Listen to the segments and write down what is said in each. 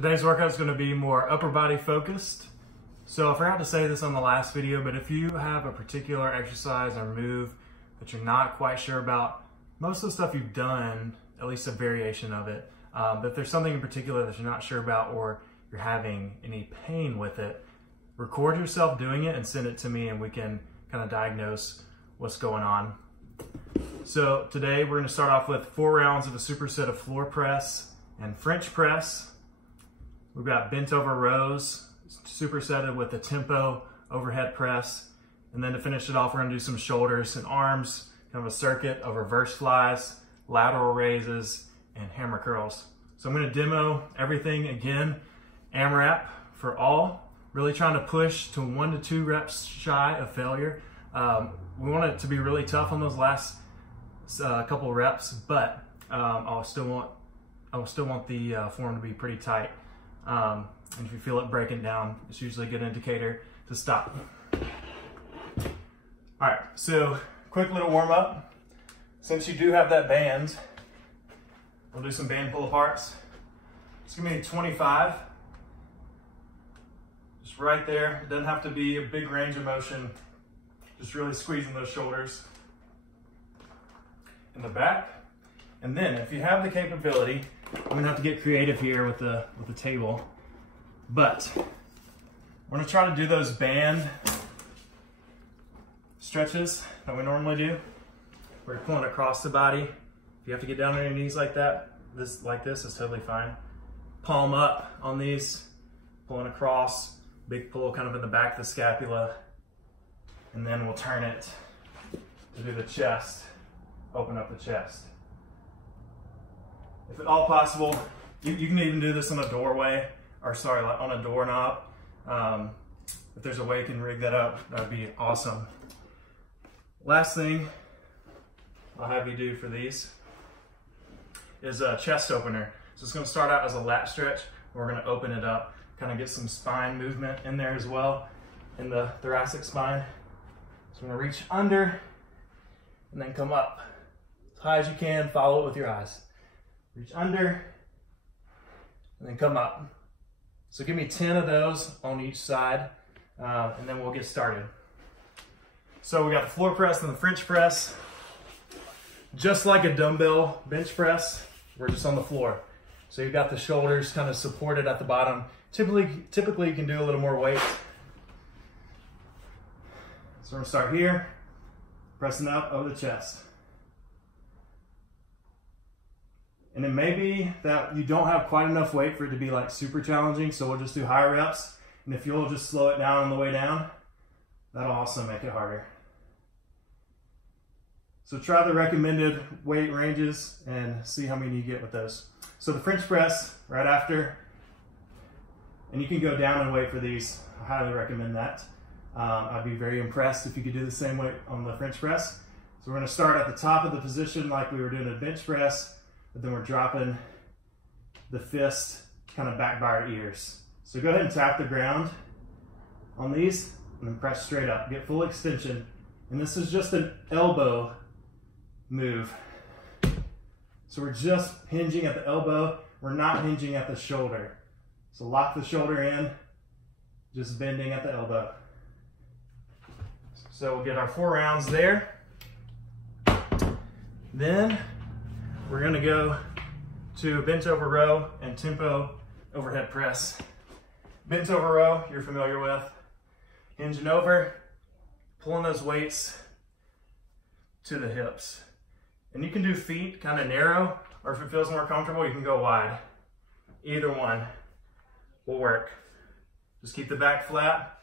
Today's workout is going to be more upper body focused. So I forgot to say this on the last video, but if you have a particular exercise or move that you're not quite sure about, most of the stuff you've done, at least a variation of it, but if there's something in particular that you're not sure about or you're having any pain with it, record yourself doing it and send it to me and we can kind of diagnose what's going on. So today we're going to start off with 4 rounds of a superset of floor press and French press. We've got bent over rows, supersetted with a tempo overhead press. And then to finish it off, we're gonna do some shoulders and arms, kind of a circuit of reverse flies, lateral raises, and hammer curls. So I'm gonna demo everything again, xAMRAP for all, really trying to push to 1 to 2 reps shy of failure. We want it to be really tough on those last couple reps, but I'll still want the form to be pretty tight. And if you feel it breaking down, it's usually a good indicator to stop. All right, so quick little warm up. Since you do have that band, we'll do some band pull aparts. It's gonna be 25. Just right there. It doesn't have to be a big range of motion. Just really squeezing those shoulders in the back. And then if you have the capability, I'm gonna have to get creative here with the table, but we're gonna try to do those band stretches that we normally do. We're pulling across the body. If you have to get down on your knees like that, this is totally fine. Palm up on these, pulling across, big pull kind of in the back of the scapula, and then we'll turn it to do the chest, open up the chest. If at all possible, you can even do this on a doorway, or sorry, like on a doorknob. If there's a way you can rig that up, that'd be awesome. Last thing I'll have you do for these is a chest opener. So it's gonna start out as a lat stretch. We're gonna open it up, kind of get some spine movement in there as well, in the thoracic spine. So I'm gonna reach under and then come up. As high as you can, follow it with your eyes. Reach under, and then come up. So give me 10 of those on each side, and then we'll get started. So we got the floor press and the French press. Just like a dumbbell bench press, we're just on the floor. So you've got the shoulders kind of supported at the bottom. Typically you can do a little more weight. So we're gonna start here, pressing up over the chest. And it may be that you don't have quite enough weight for it to be like super challenging, so we'll just do higher reps. And if you'll just slow it down on the way down, that'll also make it harder. So try the recommended weight ranges and see how many you get with those. So the French press right after, and you can go down in weight for these. I highly recommend that. I'd be very impressed if you could do the same weight on the French press. So we're gonna start at the top of the position like we were doing a bench press, but then we're dropping the fist kind of back by our ears. So go ahead and tap the ground on these and then press straight up. Get full extension. And this is just an elbow move. So we're just hinging at the elbow. We're not hinging at the shoulder. So lock the shoulder in, just bending at the elbow. So we'll get our 4 rounds there. Then we're gonna go to bent over row and tempo overhead press. Bent over row, you're familiar with. Hinging over, pulling those weights to the hips. And you can do feet kind of narrow, or if it feels more comfortable, you can go wide. Either one will work. Just keep the back flat.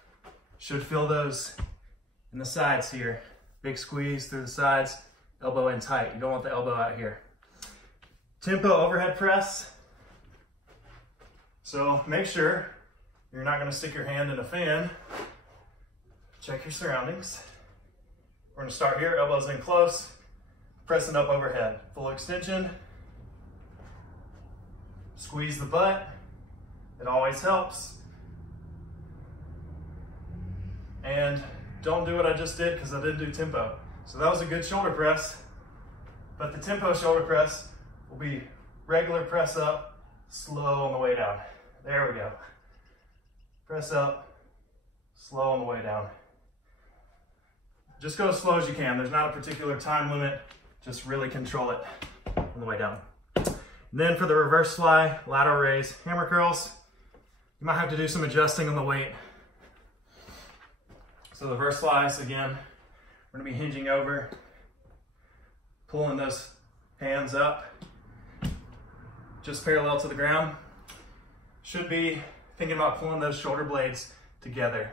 Should feel those in the sides here. Big squeeze through the sides, elbow in tight. You don't want the elbow out here. Tempo overhead press. So make sure you're not going to stick your hand in a fan. Check your surroundings. We're going to start here, elbows in close, pressing up overhead. Full extension. Squeeze the butt. It always helps. And don't do what I just did because I didn't do tempo. So that was a good shoulder press, but the tempo shoulder press will be regular press up, slow on the way down. There we go. Press up, slow on the way down. Just go as slow as you can. There's not a particular time limit. Just really control it on the way down. And then for the reverse fly, lateral raise, hammer curls, you might have to do some adjusting on the weight. So the reverse flies, again, we're gonna be hinging over, pulling those hands up, just parallel to the ground. Should be thinking about pulling those shoulder blades together.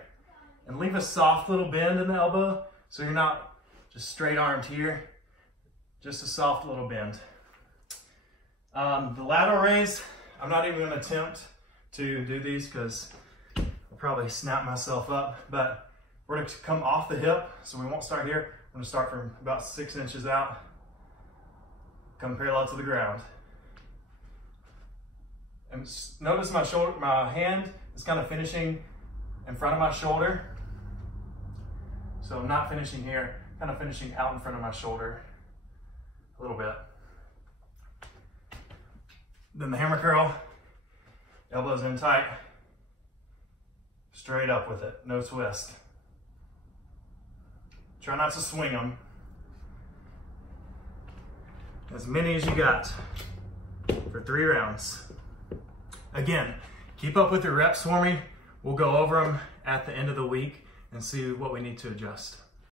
And leave a soft little bend in the elbow, so you're not just straight armed here, just a soft little bend. The lateral raise, I'm not even gonna attempt to do these because I'll probably snap myself up, but we're gonna come off the hip, so we won't start here. I'm gonna start from about 6 inches out, come parallel to the ground. And notice my hand is kind of finishing in front of my shoulder. So I'm not finishing here, kind of finishing out in front of my shoulder a little bit. Then the hammer curl, elbows in tight, straight up with it, no twist. Try not to swing them. As many as you got for 3 rounds. Again, keep up with your reps for me. We'll go over them at the end of the week and see what we need to adjust.